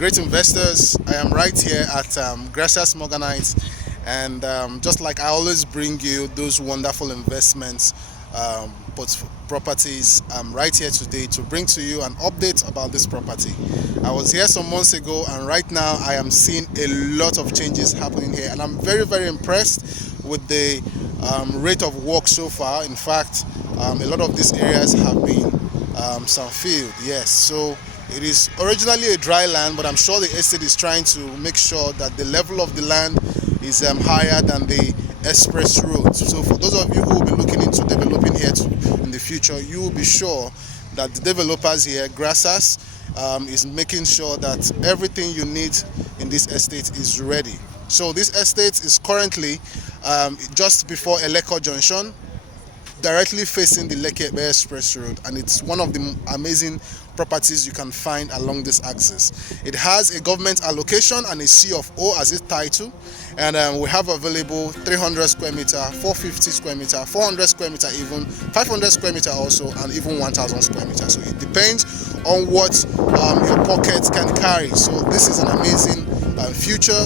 great investors. I am right here at Gracias Morganite, and just like I always bring you those wonderful investments properties, I'm right here today to bring to you an update about this property. I was here some months ago, and right now I am seeing a lot of changes happening here, and I'm very impressed with the rate of work so far. In fact, a lot of these areas have been some field, yes. So it is originally a dry land, but I'm sure the estate is trying to make sure that the level of the land is higher than the express road. So for those of you who will be looking into developing here in the future, you will be sure that the developers here, Gracias, is making sure that everything you need in this estate is ready. So this estate is currently just before Eleko Junction, directly facing the Lekki-Epe Express Road, and it's one of the amazing properties you can find along this axis. It has a government allocation and a C of O as its title, and we have available 300 square meter, 450 square meter, 400 square meter, even 500 square meter also, and even 1000 square meter. So it depends on what your pockets can carry. So this is an amazing future.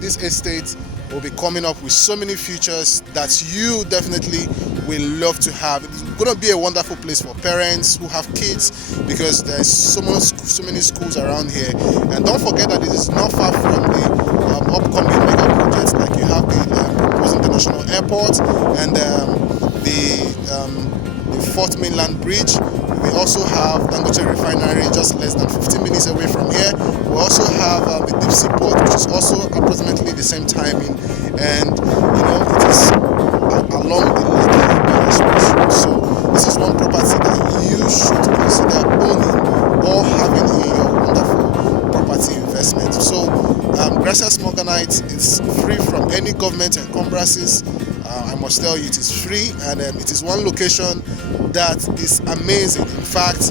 This estate will be coming up with so many features that you definitely will love to have. It's going to be a wonderful place for parents who have kids, because there's so many schools around here. And don't forget that it is not far from the upcoming mega projects, like you have the proposed international airport and the Fourth Mainland Bridge. We also have Dangote refinery just less than 15 minutes away from here. We also have the deep sea port, which is also approximately the same timing, and it is along the Lekki-Epe Express Road. So this is one property that you should consider owning or having in your wonderful property investment. So Gracias Morganite is free from any government encumbrances. I must tell you, it is free, and it is one location that is amazing. In fact,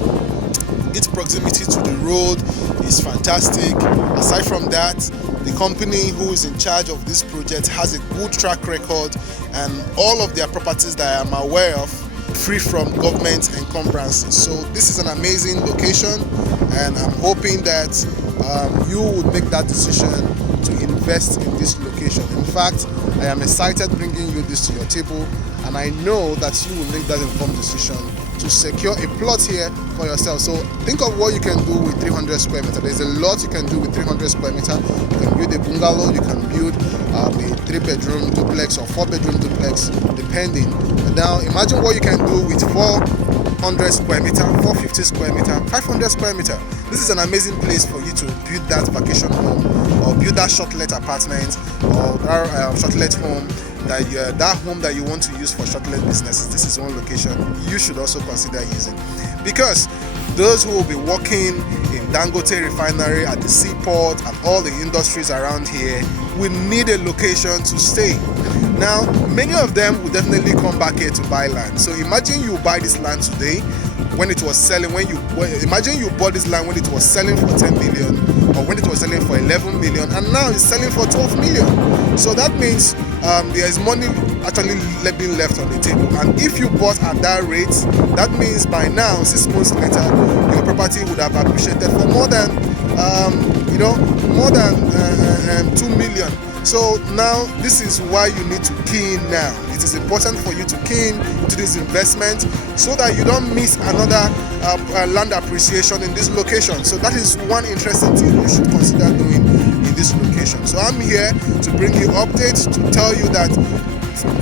its proximity to the road is fantastic. Aside from that, the company who is in charge of this project has a good track record, and all of their properties that I am aware of free from government encumbrances. So this is an amazing location, and I'm hoping that you would make that decision to invest in this location. In fact, I am excited bringing you this to your table, and I know that you will make that informed decision to secure a plot here for yourself. So think of what you can do with 300 square meter. There's a lot you can do with 300 square meter. You can build a bungalow, you can build a 3-bedroom duplex or 4-bedroom duplex, depending. Now imagine what you can do with 400 square meter, 450 square meter, 500 square meter. This is an amazing place for you to build that vacation home, or build that short-let apartment, or that short-let home, that home that you want to use for short-let businesses. This is one location you should also consider using, because those who will be working in Dangote refinery, at the seaport, and all the industries around here will need a location to stay. Now, many of them will definitely come back here to buy land. So imagine you buy this land today when it was selling, imagine you bought this land when it was selling for 10 million, or when it was selling for 11 million, and now it's selling for 12 million. So that means there is money actually being left on the table. And if you bought at that rate, that means by now, 6 months later, your property would have appreciated for more than 2 million. So now this is why you need to key in now. It is important for you to key in to this investment so that you don't miss another land appreciation in this location. So that is one interesting thing you should consider doing in this location. So I'm here to bring you updates to tell you that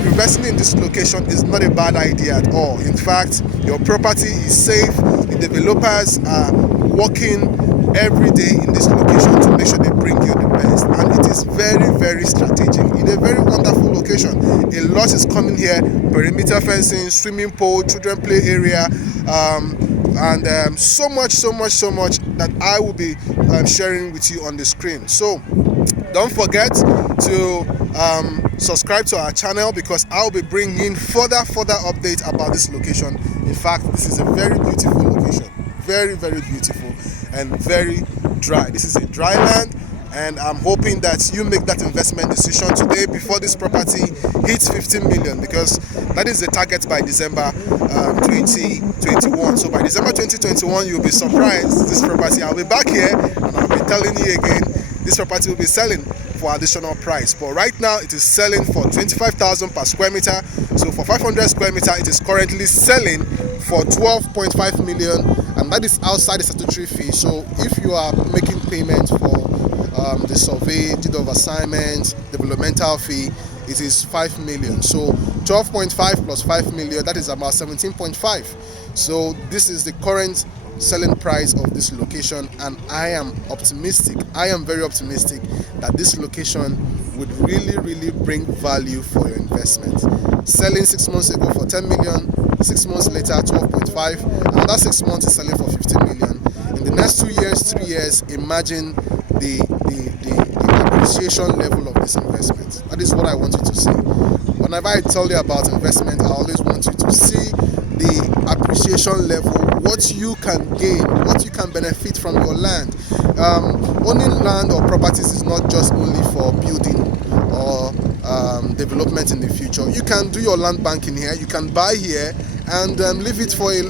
investing in this location is not a bad idea at all. In fact, your property is safe. The developers are working every day in this location to make sure they bring you the best, and it is very strategic. In a very wonderful location, a lot is coming here: perimeter fencing, swimming pool, children play area, and so much that I will be sharing with you on the screen. So don't forget to subscribe to our channel, because I'll be bringing further updates about this location. In fact, this is a very beautiful location, very beautiful and very dry. This is a dry land, and I'm hoping that you make that investment decision today before this property hits 15 million, because that is the target by December 2021. So by December 2021, you'll be surprised. This property, I'll be back here and I'll be telling you again, this property will be selling for additional price. But right now it is selling for 25,000 per square meter. So for 500 square meter, it is currently selling for 12.5 million, and that is outside the statutory fee. So if you are making payment for the survey, deed of assignment, developmental fee, it is 5 million. So 12.5 plus 5 million, that is about 17.5. So this is the current selling price of this location, and I am optimistic, I am very optimistic that this location would really bring value for your investment. Selling 6 months ago for 10 million, 6 months later 12.5, another 6 months is selling for 15 million. In the next 2 years, 3 years, imagine the appreciation level of this investment. That is what I want you to see. Whenever I tell you about investment, I always want you to see the appreciation level, what you can gain, what you can benefit from your land. Owning land or properties is not just only for building or development in the future. You can do your land banking here, you can buy here and leave it for a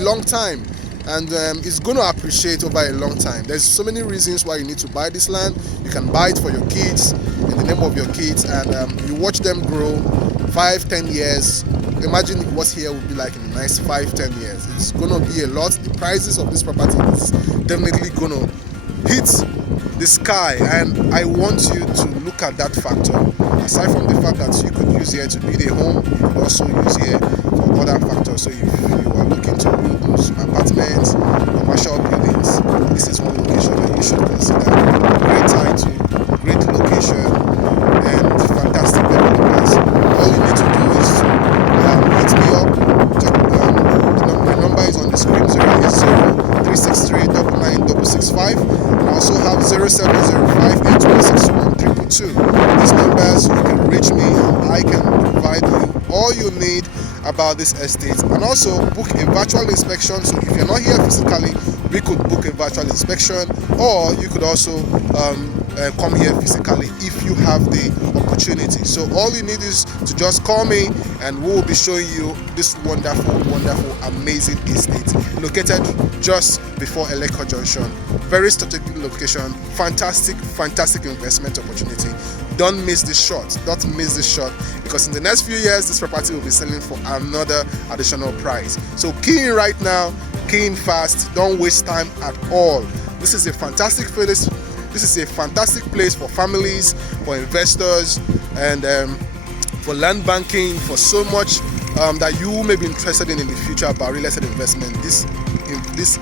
long time, and it's going to appreciate over a long time. There's so many reasons why you need to buy this land. You can buy it for your kids, in the name of your kids, and you watch them grow 5-10 years. Imagine what here would be like in the next 5-10 years. It's going to be a lot. The prices of this property is definitely going to hit the sky, and I want you to look at that factor. Aside from the fact that you could use here to build a home, you could also use here for other factors. So if you are looking to build those apartments, commercial buildings, this is one location that you should consider. Great title, great location, and fantastic developers. All you need to do is to hit me up. My number is on the screen, 080-363-99665. I also have 0705-8161-222. These numbers, you can reach me and I can provide you all you need about this estate, and also book a virtual inspection. So if you're not here physically, we could book a virtual inspection, or you could also come here physically if you have the opportunity. So all you need is to just call me and we will be showing you this wonderful, amazing estate located just before Eleko Junction. Very strategic location, fantastic investment opportunity. Don't miss this shot. Don't miss this shot, because in the next few years this property will be selling for another additional price. So key in right now, key in fast. Don't waste time at all. This is a fantastic place. This is a fantastic place for families, for investors, and for land banking, for so much that you may be interested in the future about real estate investment. This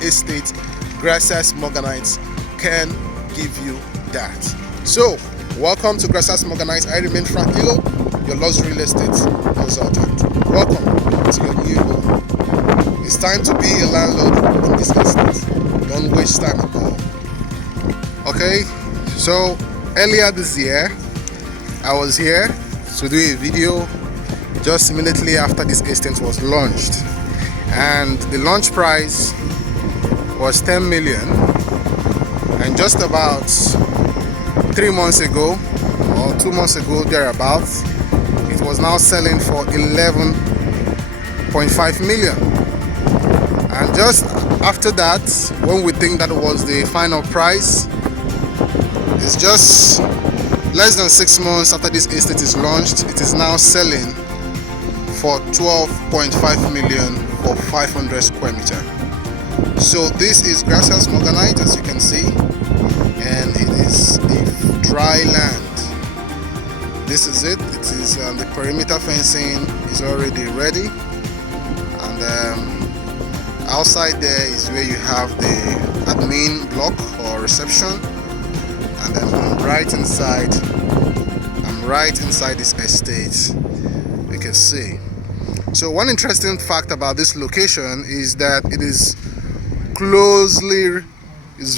estate, Gracias Morganite, can give you that. So welcome to Gracias Morganite. I remain Frank Ilo, your luxury real estate consultant. Welcome to your new home. It's time to be a landlord in this estate. Don't waste time at all. Okay, so earlier this year, I was here to do a video just immediately after this estate was launched, and the launch price was 10 million, and just about 3 months ago or 2 months ago thereabouts, it was now selling for 11.5 million. And just after that, when we think that was the final price, it's just less than 6 months after this estate is launched, it is now selling for 12.5 million for 500 square meter. So this is Gracias Morganite, as you can see, and it is a dry land. This is it. It is the perimeter fencing is already ready, and outside there is where you have the admin block or reception. And then I'm right inside this estate, you can see. So one interesting fact about this location is that it is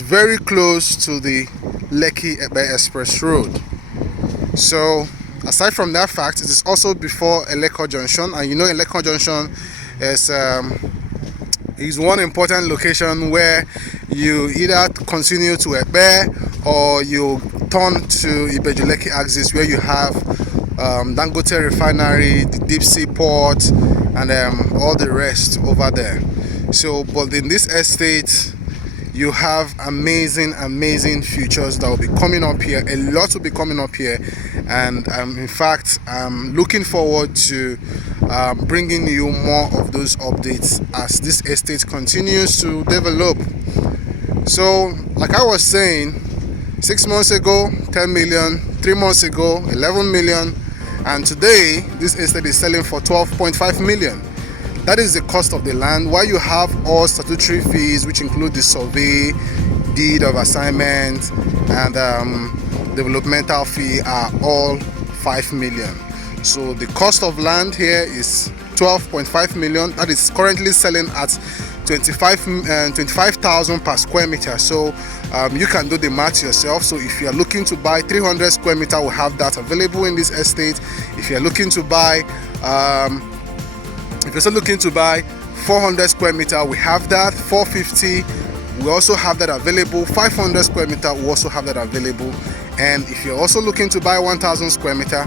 very close to the Lekki-Epe Express Road. So aside from that fact, it is also before Eleko Junction, and you know Eleko Junction is one important location where you either continue to Epe or you turn to Ibeju-Lekki axis, where you have Dangote refinery, the deep sea port, and all the rest over there. So, but in this estate, you have amazing features that will be coming up here. A lot will be coming up here, and in fact, I'm looking forward to bringing you more of those updates as this estate continues to develop. So, like I was saying, 6 months ago 10 million, 3 months ago 11 million, and today this estate is selling for 12.5 million. That is the cost of the land, while you have all statutory fees, which include the survey, deed of assignment, and developmental fee, are all 5 million. So the cost of land here is 12.5 million. That is currently selling at 25,000 per square meter. So you can do the math yourself. So if you are looking to buy 300 square meter, we have that available in this estate. If you are looking to buy if you're still looking to buy 400 square meter, we have that. 450, we also have that available. 500 square meter, we also have that available. And if you're also looking to buy 1000 square meter,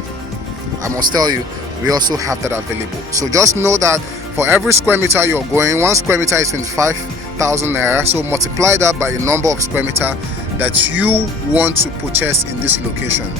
I must tell you, we also have that available. So just know that for every square meter you're going, 1 square meter is 25,000 naira. So multiply that by the number of square meter that you want to purchase in this location.